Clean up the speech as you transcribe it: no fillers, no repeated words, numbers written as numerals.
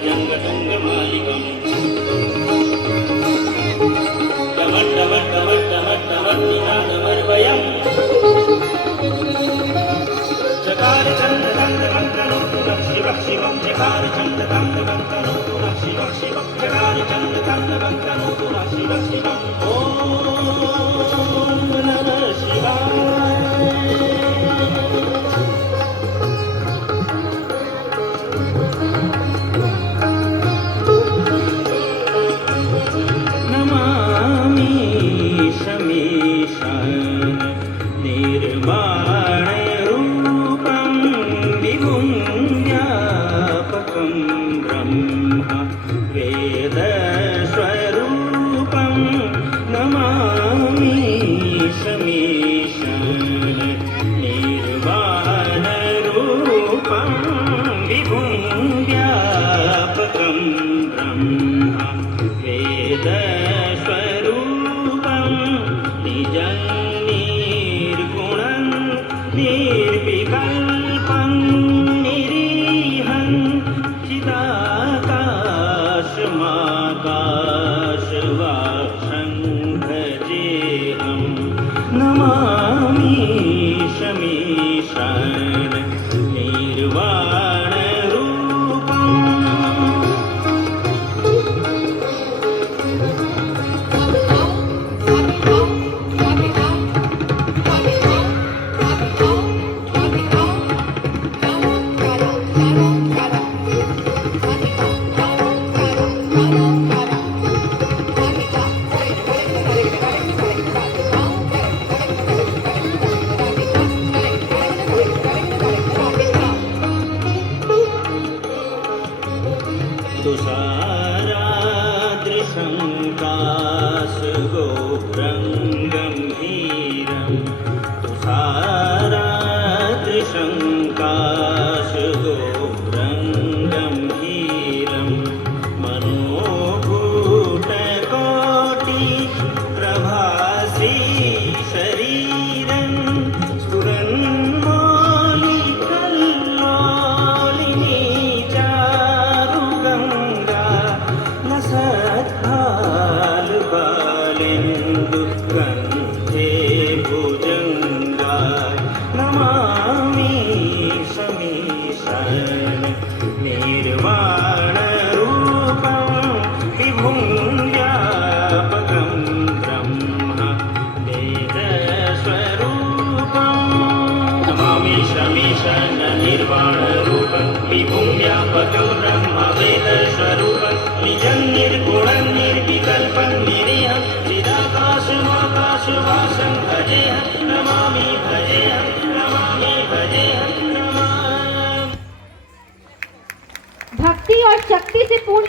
भुजङ्गतुङ्गमालिकम् डमट्टमट्टमट्टमट्टमट्टमट्टिनादमर्वयम् चकार चन्द्रकान्तकङ्कणोतुरः शिवः शिवं चकार चन्द्रकान्तकङ्कणोतुरः शिवः शिवं चकार चन्द्रकान्तकङ्कणोतुरः शिवः शिवम् ॐ नमः शिवाय। निर्विकल्पं निरीहं चिदाकाशमाकाशवासं भजेऽहं नमामि शमीशान निर्वाणरूपम्। तुषारादृशं काशगोपुरं गम्भीरं तुषारादृशं काशगोपुरं गम्भीरं मनोभूतकोटिप्रभासी शरीरं स्फुरन्मौलिकल्लोलिनी सद्भालबालेन्दुगन्धे भुजङ्गा नमामि शमीशान निर्वाणरूपं विभुं व्यापकं ब्रह्म वेदस्वरूपम् नमामि शमीशान निर्वाणरूपं विभुं व्यापकं ब्रह्म वेदस्वरूपं निजं निर्गुणं निर्विकल्पं निरीहं चिदाकाशमाकाशवासं भजेऽहं नमामि भजेऽहं नमामि भजेऽहं नमामि। भक्ति और शक्ति से पूर्ण